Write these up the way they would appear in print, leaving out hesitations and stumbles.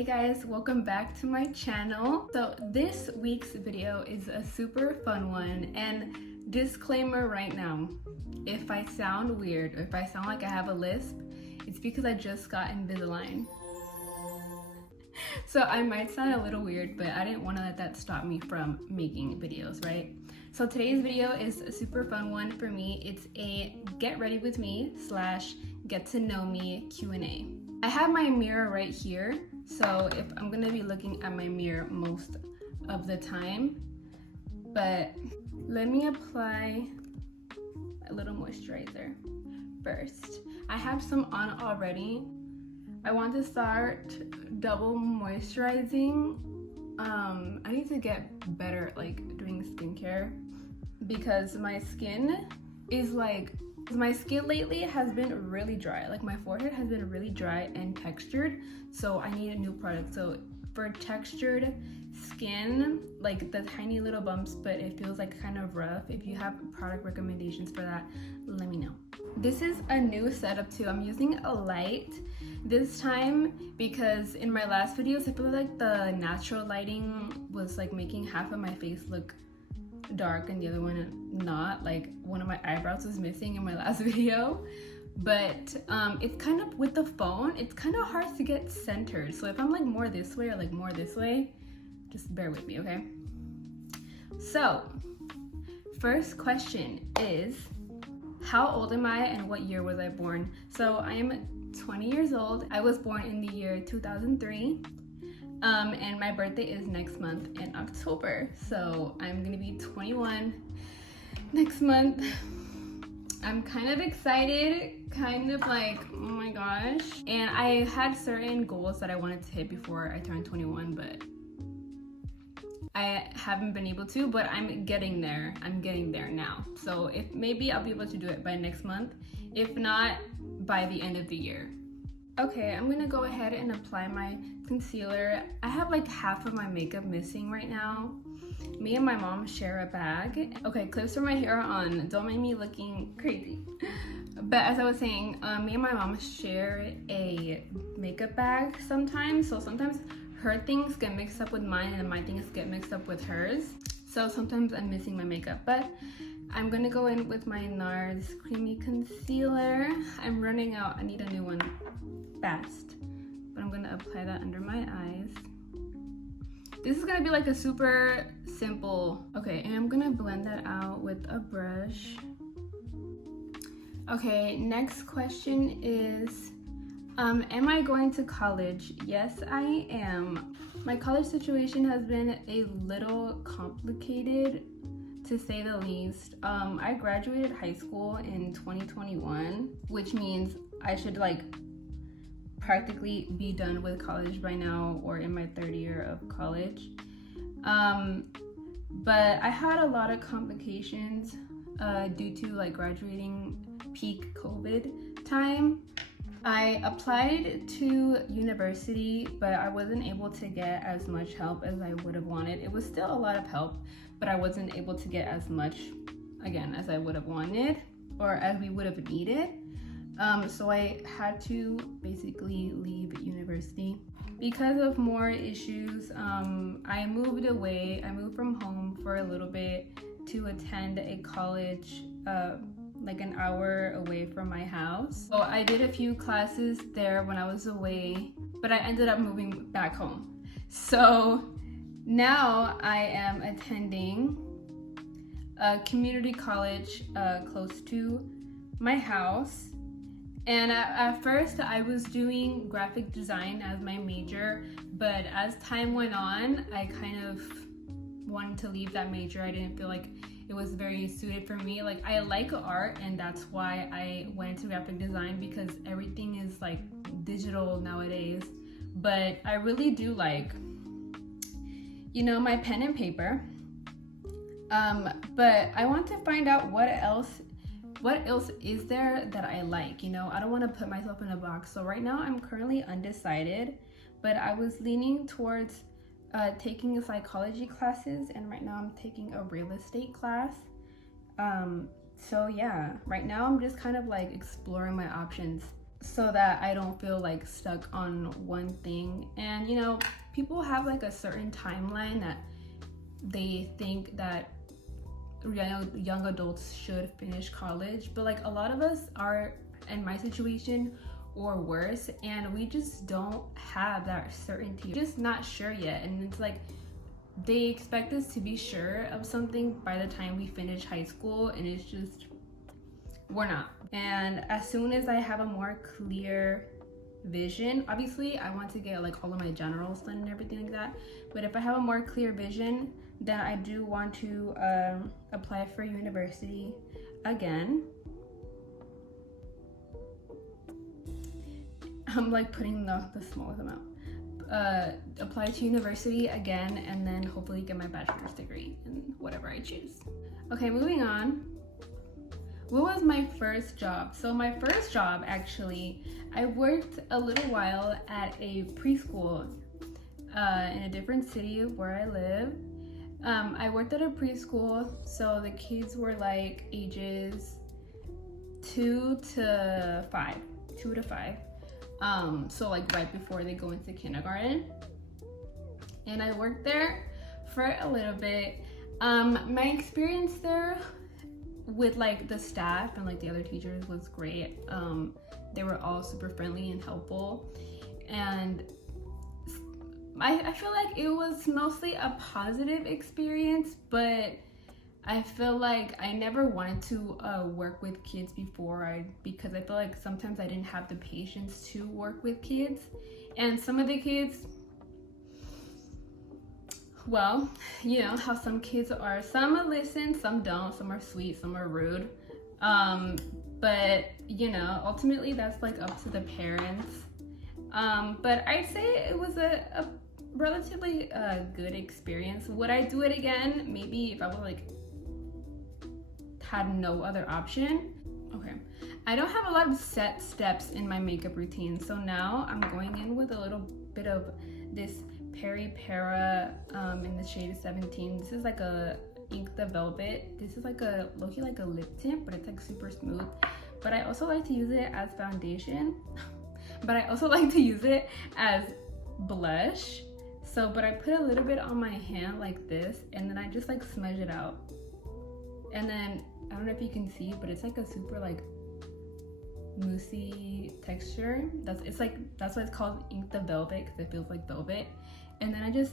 Hey guys, welcome back to my channel. So this week's video is a super fun one, and disclaimer right now, if I sound weird or if I sound like I have a lisp, it's because I just got Invisalign. So I might sound a little weird, but I didn't want to let that stop me from making videos, right? So today's video is a super fun one for me. It's a get ready with me / get to know me Q&A. I have my mirror right here, so if I'm gonna be looking at my mirror most of the time, but let me apply a little moisturizer first. I have some on already. I want to start double moisturizing. I need to get better at doing skincare because my skin lately has been really dry. Like my forehead has been really dry and textured, so I need a new product. So for textured skin, like the tiny little bumps but it feels like kind of rough, if you have product recommendations for that, let me know. This is a new setup too. I'm using a light this time because in my last videos I feel like the natural lighting was like making half of my face look dark and the other one not. Like one of my eyebrows was missing in my last video, but it's kind of, with the phone, it's kind of hard to get centered. So if I'm like more this way or like more this way, just bear with me, okay? So first question is, how old am I and what year was I born? So I am 20 years old. I was born in the year 2003. And my birthday is next month in October. So I'm gonna be 21 next month. I'm kind of excited, kind of like, oh my gosh. And I had certain goals that I wanted to hit before I turned 21, but I haven't been able to, but I'm getting there. I'm getting there now. So if maybe I'll be able to do it by next month. If not, by the end of the year. Okay, I'm gonna go ahead and apply my concealer. I have like half of my makeup missing right now. Me and my mom share a bag. Okay, clips for my hair are on. Don't make me looking crazy. But as I was saying, me and my mom share a makeup bag sometimes. So sometimes her things get mixed up with mine and my things get mixed up with hers. So sometimes I'm missing my makeup, but I'm gonna go in with my NARS Creamy Concealer. I'm running out, I need a new one fast, but I'm gonna apply that under my eyes. This is gonna be like a super simple, okay, and I'm gonna blend that out with a brush. Okay, next question is, am I going to college? Yes, I am. My college situation has been a little complicated, to say the least. I graduated high school in 2021, which means I should like practically be done with college by now, or in my third year of college. But I had a lot of complications due to like graduating peak COVID time. I applied to university, but I wasn't able to get as much help as I would have wanted. It was still a lot of help, but I wasn't able to get as much, again, as I would have wanted or as we would have needed. So I had to basically leave university because of more issues. I moved away. I moved from home for a little bit to attend a college like an hour away from my house. So I did a few classes there when I was away, but I ended up moving back home. So now I am attending a community college close to my house. And at first I was doing graphic design as my major, but as time went on, I kind of wanted to leave that major. I didn't feel like it was very suited for me. Like, I like art, and that's why I went into graphic design, because everything is like digital nowadays. But I really do like, you know, my pen and paper. But I want to find out what else is there that I like, you know? I don't want to put myself in a box. So right now I'm currently undecided, but I was leaning towards taking psychology classes, and right now I'm taking a real estate class. So yeah, right now I'm just kind of like exploring my options. so that I don't feel like stuck on one thing. And you know, people have like a certain timeline that they think that young adults should finish college, but like a lot of us are in my situation or worse, and we just don't have that certainty. We're just not sure yet, and it's like they expect us to be sure of something by the time we finish high school, and it's just we're not. And as soon as I have a more clear vision, obviously I want to get like all of my generals done and everything like that, but if I have a more clear vision, then I do want to apply for university again. I'm like putting the smallest amount. Apply to university again, and then hopefully get my bachelor's degree in whatever I choose. Okay, moving on. What was my first job? So my first job, actually, I worked a little while at a preschool in a different city where I live. I worked at a preschool, so the kids were like ages 2 to 5. So like right before they go into kindergarten. And I worked there for a little bit. My experience there with like the staff and like the other teachers was great. They were all super friendly and helpful, and I feel like it was mostly a positive experience, but I feel like I never wanted to work with kids before, because I feel like sometimes I didn't have the patience to work with kids. And some of the kids, well, you know how some kids are, some listen, some don't, some are sweet, some are rude. But you know, ultimately that's like up to the parents. But I'd say it was a relatively good experience. Would I do it again? Maybe if I was like had no other option. Okay, I don't have a lot of set steps in my makeup routine, so now I'm going in with a little bit of this Peri Para in the shade 17. This is like a Ink the Velvet. This is like a low-key like a lip tint, but it's like super smooth. But I also like to use it as foundation. But I also like to use it as blush. So, but I put a little bit on my hand like this, and then I just like smudge it out. And then, I don't know if you can see, but it's like a super like moussey texture. That's why it's called Ink the Velvet, because it feels like velvet. And then I just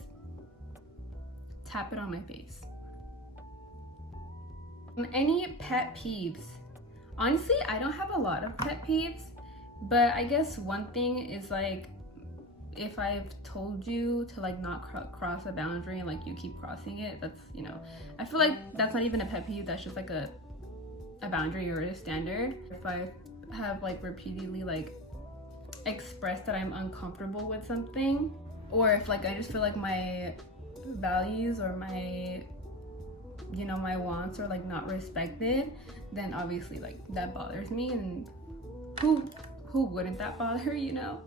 tap it on my face. Any pet peeves? Honestly, I don't have a lot of pet peeves, but I guess one thing is like, if I've told you to like not cross a boundary and like you keep crossing it, that's, you know, I feel like that's not even a pet peeve, that's just like a boundary or a standard. If I have like repeatedly like expressed that I'm uncomfortable with something, or if like I just feel like my values or my, you know, my wants are like not respected, then obviously like that bothers me, and who wouldn't that bother, you know?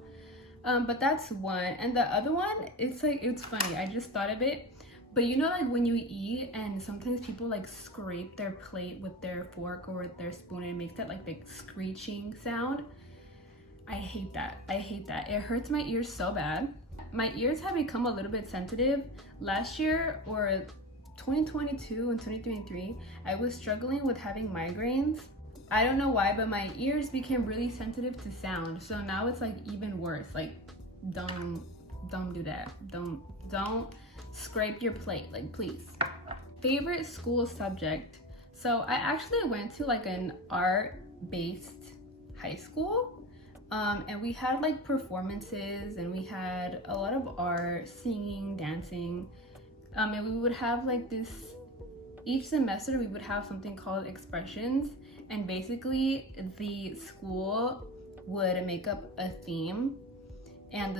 But that's one. And the other one, it's like, it's funny, I just thought of it, but you know, like when you eat and sometimes people like scrape their plate with their fork or with their spoon and it makes that like the screeching sound. I hate that. It hurts my ears so bad. My ears have become a little bit sensitive. Last year, or 2022 and 2023, I was struggling with having migraines. I don't know why, but my ears became really sensitive to sound. So now it's like even worse. Like, don't do that. Don't scrape your plate, like, please. Favorite school subject. So I actually went to like an art-based high school. And we had like performances, and we had a lot of art, singing, dancing. And we would have like this, each semester we would have something called expressions. And basically the school would make up a theme, and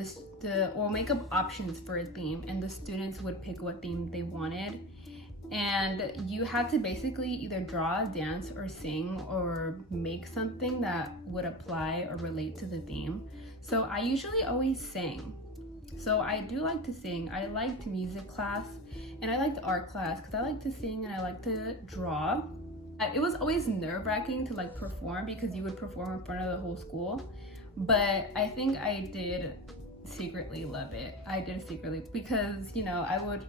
or make up options for a theme, and the students would pick what theme they wanted. And you had to basically either draw, dance, or sing, or make something that would apply or relate to the theme. So I usually always sang. So I do like to sing. I liked music class, and I liked art class because I like to sing and I like to draw. It was always nerve-wracking to like perform, because you would perform in front of the whole school. but I think I did secretly love it. I did secretly because, you know, I would,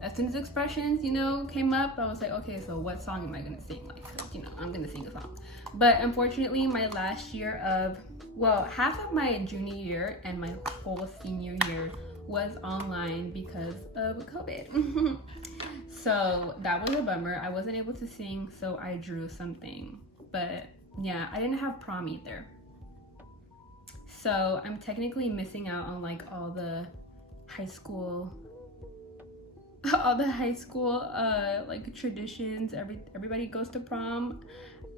as soon as expressions, you know, came up, I was like, okay, so what song am I gonna sing? Like, you know, I'm gonna sing a song. But unfortunately, my last year of, well, half of my junior year and my whole senior year was online because of COVID. So that was a bummer. I wasn't able to sing, so I drew something. But yeah, I didn't have prom either. So I'm technically missing out on like all the high school like traditions. Everybody goes to prom.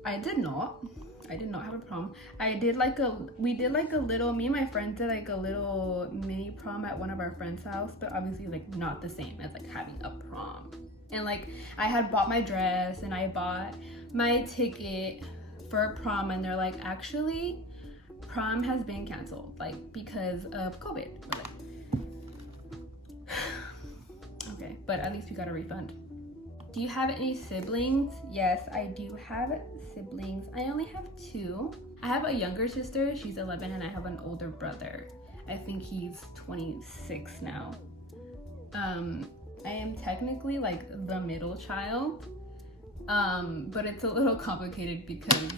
I did not have a prom. We did like a little, me and my friends did like a little mini prom at one of our friends' house, but obviously like not the same as like having a prom. And like I had bought my dress and I bought my ticket for prom, and they're like, actually prom has been canceled, like because of COVID. We're like, okay, but at least we got a refund. Do you have any siblings? Yes, I do have siblings. I only have 2. I have a younger sister, she's 11, and I have an older brother. I think he's 26 now. I am technically like the middle child, but it's a little complicated because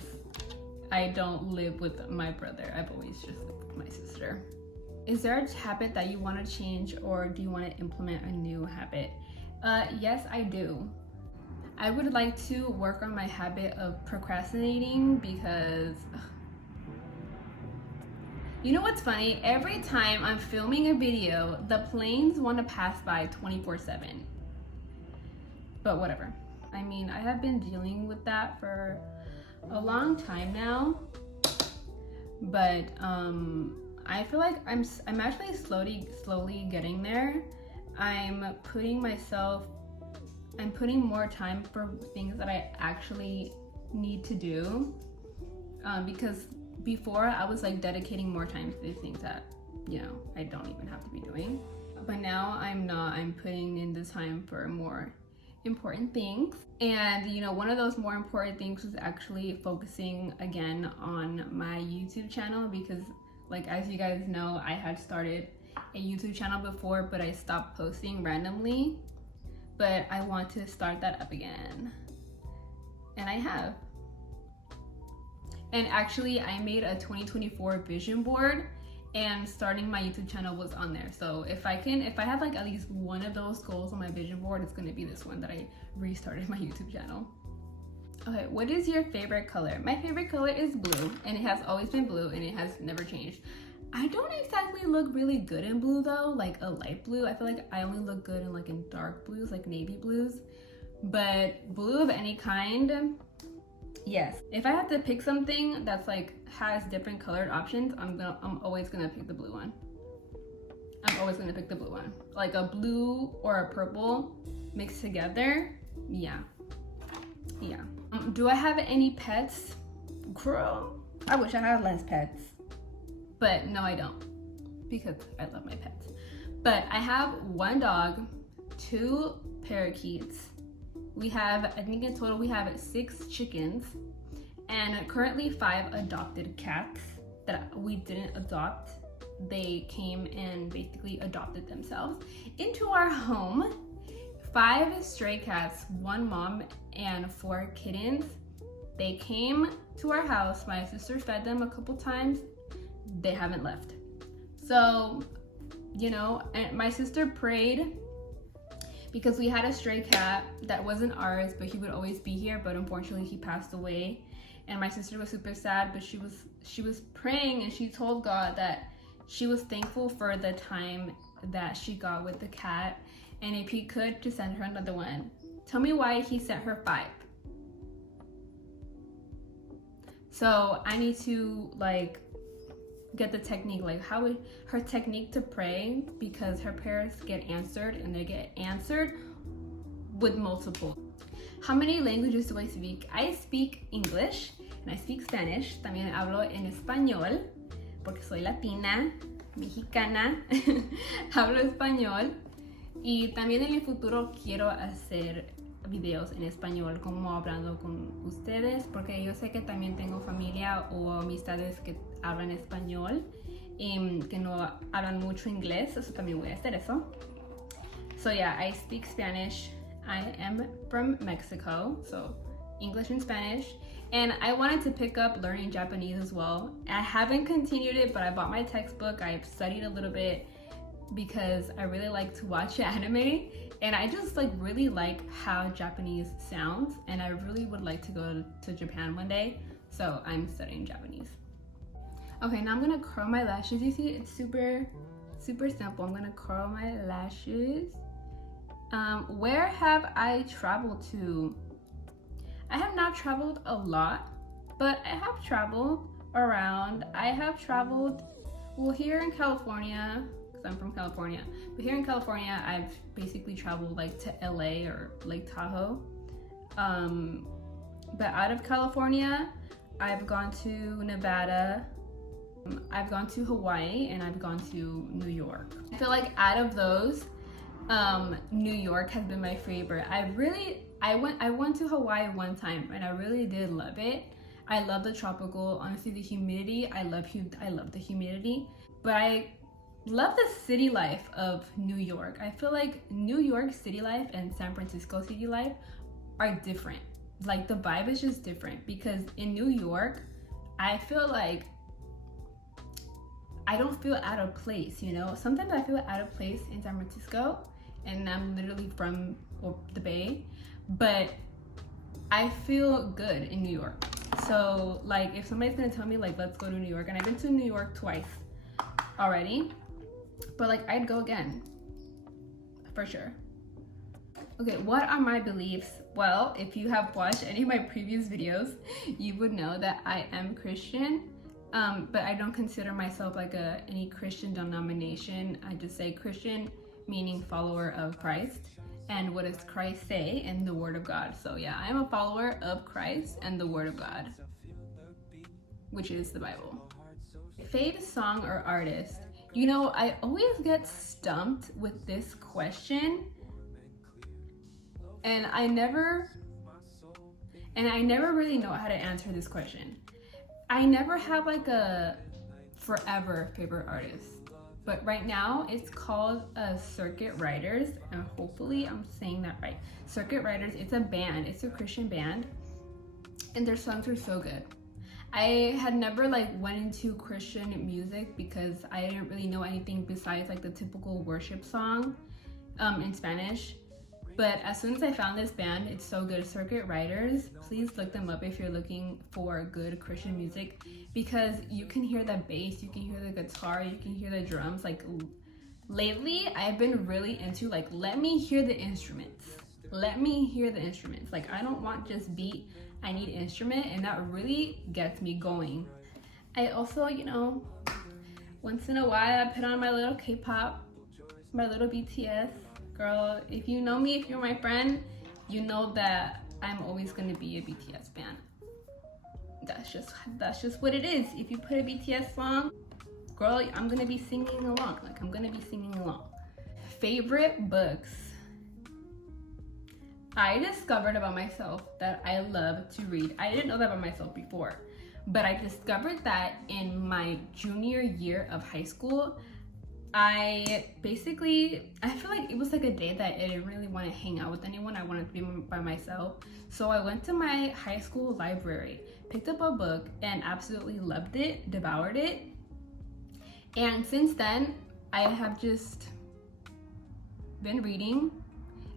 I don't live with my brother. I've always just lived with my sister. Is there a habit that you want to change, or do you want to implement a new habit? Yes, I do. I would like to work on my habit of procrastinating because, you know what's funny? Every time I'm filming a video, the planes want to pass by 24/7. But whatever. I mean, I have been dealing with that for a long time now, but I feel like I'm actually slowly getting there. I'm putting more time for things that I actually need to do, because before I was like dedicating more time to these things that, you know, I don't even have to be doing. But now I'm not. I'm putting in the time for more important things. And you know, one of those more important things was actually focusing again on my YouTube channel, because like, as you guys know, I had started a YouTube channel before, but I stopped posting randomly. But I want to start that up again, and I have. And actually, I made a 2024 vision board, and starting my YouTube channel was on there. So if I have like at least one of those goals on my vision board, it's gonna be this one, that I restarted my YouTube channel. Okay, what is your favorite color? My favorite color is blue, and it has always been blue, and it has never changed. I don't exactly look really good in blue though, like a light blue. I feel like I only look good in dark blues, like navy blues. But blue of any kind, yes. If I have to pick something that's like has different colored options, I'm always gonna pick the blue one. I'm always gonna pick the blue one. Like a blue or a purple mixed together, yeah. Do I have any pets? Girl, I wish I had less pets. But no, I don't, because I love my pets. But I have 1 dog, 2 parakeets. We have, I think in total we have 6 chickens, and currently 5 adopted cats that we didn't adopt. They came and basically adopted themselves into our home. 5 stray cats, 1 mom, and 4 kittens. They came to our house. My sister fed them a couple times. They haven't left. So, you know, and my sister prayed, because we had a stray cat that wasn't ours, but he would always be here, but unfortunately he passed away. And my sister was super sad, but she was praying, and she told God that she was thankful for the time that she got with the cat, and if he could, to send her another one. Tell me why he sent her 5. So I need to like get the technique, like her technique to pray, because her prayers get answered, and they get answered with multiple. How many languages do I speak? I speak English and I speak Spanish. También hablo en español, porque soy latina, mexicana. Hablo español, y también en el futuro quiero hacer videos en español como hablando con ustedes, porque yo sé que también tengo familia o amistades que hablan español y que no hablan mucho inglés, eso también voy a hacer eso. So yeah, I speak Spanish. I am from Mexico, so English and Spanish. And I wanted to pick up learning Japanese as well. I haven't continued it, but I bought my textbook. I've studied a little bit because I really like to watch anime, and I just like really like how Japanese sounds, and I really would like to go to Japan one day, so I'm studying Japanese. Okay, now I'm gonna curl my lashes. You see, it's super simple. I'm gonna curl my lashes. Where have I traveled to? I have not traveled a lot, but I have traveled around. I have traveled, well, here in California, because I'm from California, but here in California, I've basically traveled like to LA or Lake Tahoe. But out of California, I've gone to Nevada, I've gone to Hawaii, and I've gone to New York. I feel like out of those, New York has been my favorite. I went to Hawaii one time and I really did love it. I love the tropical, honestly the humidity, I love the humidity, but I love the city life of New York. I feel like New York city life and San Francisco city life are different. Like the vibe is just different, because in New York, I feel like I don't feel out of place, you know? Sometimes I feel out of place in San Francisco, and I'm literally from the Bay, but I feel good in New York. So like if somebody's gonna tell me like let's go to New York, and I've been to New York twice already, but like I'd go again for sure. Okay, what are my beliefs? Well, if you have watched any of my previous videos, you would know that I am Christian, but I don't consider myself like any Christian denomination. I just say Christian, meaning follower of Christ. And what does Christ say in the Word of God? So yeah, I am a follower of Christ and the Word of God, which is the Bible. Fave song or artist? You know, I always get stumped with this question, and I never really know how to answer this question. I never have like a forever favorite artist. But right now it's called Circuit Riders, and hopefully I'm saying that right. Circuit Riders, it's a band, it's a Christian band, and their songs are so good. I had never like went into Christian music because I didn't really know anything besides like the typical worship song in Spanish. But as soon as I found this band, it's so good. Circuit Riders, please look them up if you're looking for good Christian music, because you can hear the bass, you can hear the guitar, you can hear the drums. Like lately, I've been really into like, let me hear the instruments. Let me hear the instruments. Like I don't want just beat, I need instrument, and that really gets me going. I also, you know, once in a while I put on my little K-pop, my little BTS. Girl, if you know me, if you're my friend, you know that I'm always gonna be a BTS fan. That's just what it is. If you put a BTS song, girl, I'm gonna be singing along. Like I'm gonna be singing along. Favorite books? I discovered about myself that I love to read. I didn't know that about myself before, but I discovered that in my junior year of high school. I feel like it was like a day that I didn't really want to hang out with anyone. I wanted to be by myself. So I went to my high school library, picked up a book, and absolutely loved it, devoured it. And since then, I have just been reading.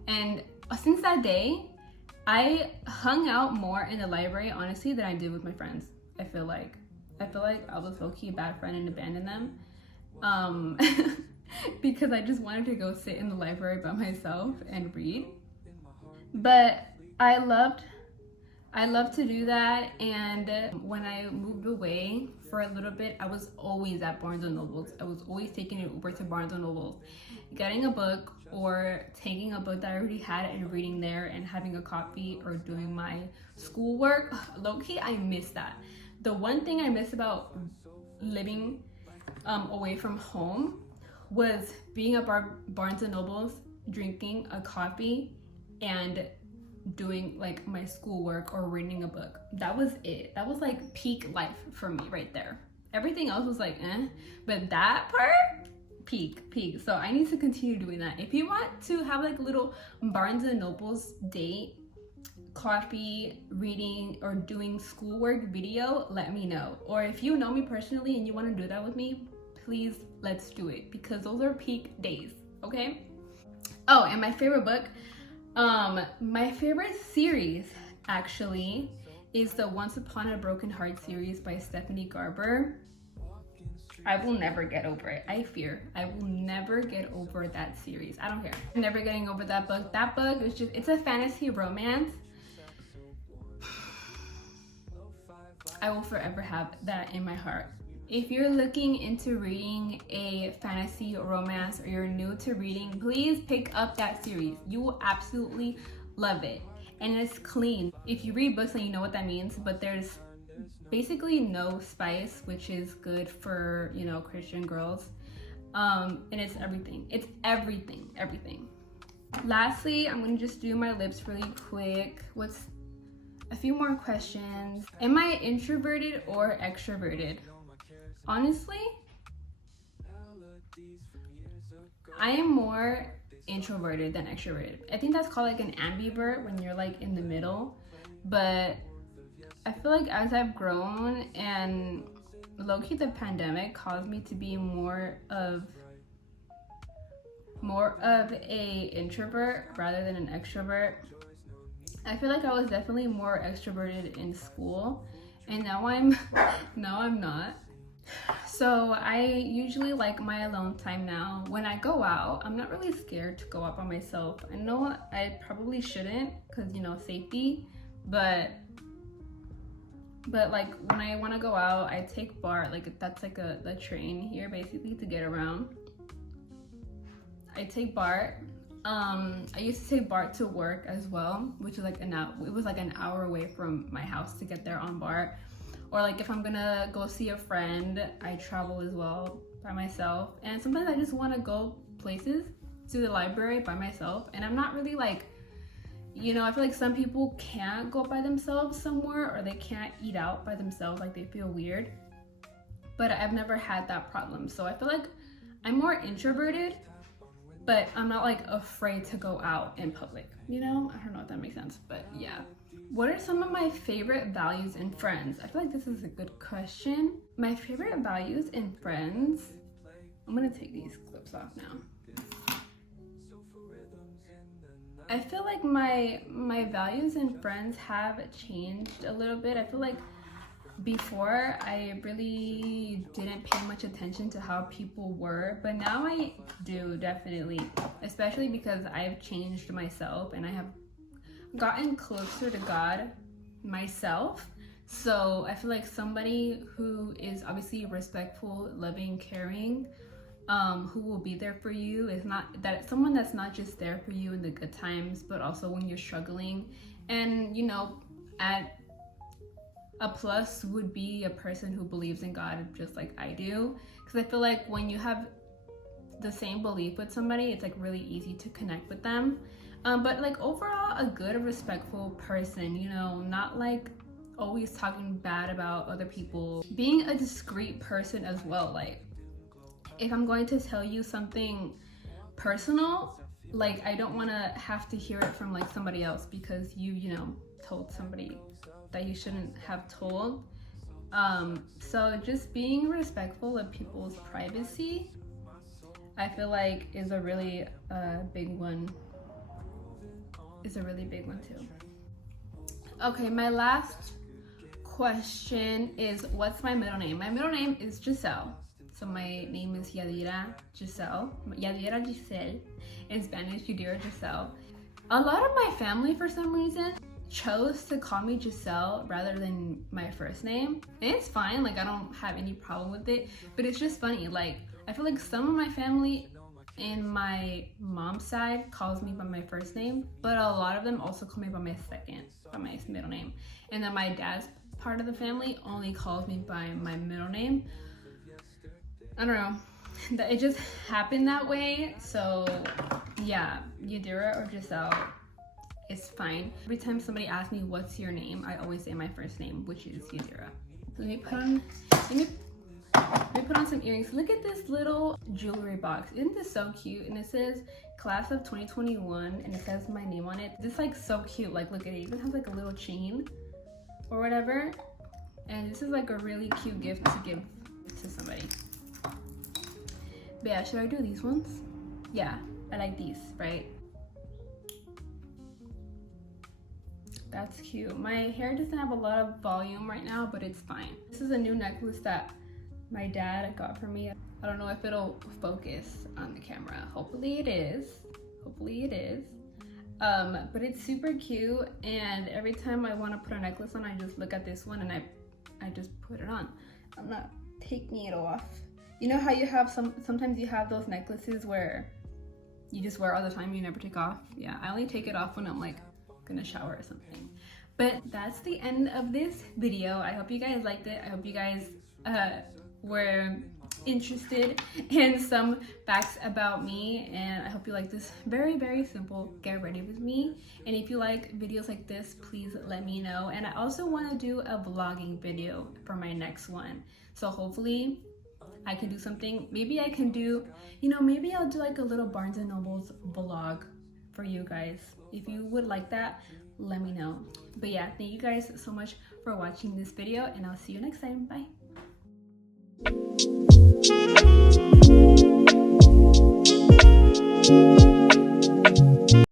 And since that day, I hung out more in the library, honestly, than I did with my friends. I feel like I was low-key a bad friend and abandoned them. Because I just wanted to go sit in the library by myself and read. But I loved to do that, and when I moved away for a little bit, I was always at Barnes & Nobles. I was always taking an Uber to Barnes & Nobles, getting a book or taking a book that I already had and reading there and having a coffee or doing my schoolwork. Low-key, I miss that. The one thing I miss about living away from home was being at Barnes & Nobles, drinking a coffee and doing like my schoolwork or reading a book. That was it. That was like peak life for me right there. Everything else was like but that part, peak. So I need to continue doing that. If you want to have like a little Barnes and Noble's date, coffee, reading, or doing schoolwork video, let me know. Or if you know me personally and you want to do that with me, please, let's do it, because those are peak days. Okay. Oh, and my favorite book, my favorite series actually is the Once Upon a Broken Heart series by Stephanie Garber. I will never get over it. I fear I will never get over that series. I don't care. I'm never getting over that book. That book is just, it's a fantasy romance. I will forever have that in my heart. If you're looking into reading a fantasy romance or you're new to reading, please pick up that series. You will absolutely love it. And it's clean. If you read books, then you know what that means, but there's basically no spice, which is good for, you know, Christian girls. And it's everything. It's everything. Lastly, I'm gonna just do my lips really quick. What's a few more questions? Am I introverted or extroverted? Honestly, I am more introverted than extroverted. I think that's called like an ambivert, when you're like in the middle. But I feel like as I've grown, and low-key the pandemic caused me to be more of a introvert rather than an extrovert. I feel like I was definitely more extroverted in school, and now I'm not. So I usually like my alone time now. When I go out, I'm not really scared to go out by myself. I know I probably shouldn't, because, you know, safety, but like when I want to go out, I take BART. Like that's like the train here basically to get around. I take BART. I used to take BART to work as well, which is like it was like an hour away from my house to get there on BART. Or like if I'm gonna go see a friend, I travel as well by myself. And sometimes I just want to go places, to the library by myself. And I'm not really like, you know, I feel like some people can't go by themselves somewhere, or they can't eat out by themselves, like they feel weird. But I've never had that problem. So I feel like I'm more introverted, but I'm not like afraid to go out in public, you know? I don't know if that makes sense, but yeah. What are some of my favorite values in friends? I feel like this is a good question. My favorite values in friends, I'm gonna take these clips off now. I feel like my values in friends have changed a little bit. I feel like before I really didn't pay much attention to how people were, but now I do, definitely, especially because I've changed myself and I have gotten closer to God myself. So I feel like somebody who is obviously respectful, loving, caring, who will be there for you, is not that someone that's not just there for you in the good times, but also when you're struggling. And, you know, at a plus would be a person who believes in God just like I do, because I feel like when you have the same belief with somebody, it's like really easy to connect with them. But like overall, a good, respectful person, you know, not like always talking bad about other people. Being a discreet person as well. Like if I'm going to tell you something personal, like I don't want to have to hear it from like somebody else because you know, told somebody that you shouldn't have told. So just being respectful of people's privacy, I feel like is a really big one. Is a really big one too. Okay, my last question is, what's my middle name? My middle name is Giselle. So my name is Yadira Giselle. Yadira Giselle. In Spanish, Yadira Giselle. A lot of my family, for some reason, chose to call me Giselle rather than my first name. And it's fine, like I don't have any problem with it. But it's just funny, like I feel like some of my family in my mom's side calls me by my first name, but a lot of them also call me by my middle name. And then my dad's part of the family only calls me by my middle name. I don't know, it just happened that way. So yeah, Yadira or Giselle, it's fine. Every time somebody asks me what's your name, I always say my first name, which is Yadira. So let me put on some earrings. Look at this little jewelry box. Isn't this so cute? And it says class of 2021 and it says my name on it. This is like so cute. Like look at it. It even has like a little chain or whatever. And this is like a really cute gift to give to somebody. But yeah, should I do these ones? Yeah, I like these, right? That's cute. My hair doesn't have a lot of volume right now, but it's fine. This is a new necklace that my dad got for me. I don't know if it'll focus on the camera. Hopefully it is. Hopefully it is. But it's super cute, and every time I want to put a necklace on, I just look at this one and I just put it on. I'm not taking it off. You know how you have sometimes you have those necklaces where you just wear all the time, you never take off? Yeah, I only take it off when I'm like gonna shower or something. But that's the end of this video. I hope you guys liked it. I hope you guys were interested in some facts about me, and I hope you like this very, very simple get ready with me. And if you like videos like this, please let me know. And I also want to do a vlogging video for my next one, so hopefully I can do something. Maybe I can do, you know, maybe I'll do like a little Barnes and Noble's vlog for you guys. If you would like that, let me know. But yeah, thank you guys so much for watching this video, and I'll see you next time. Bye.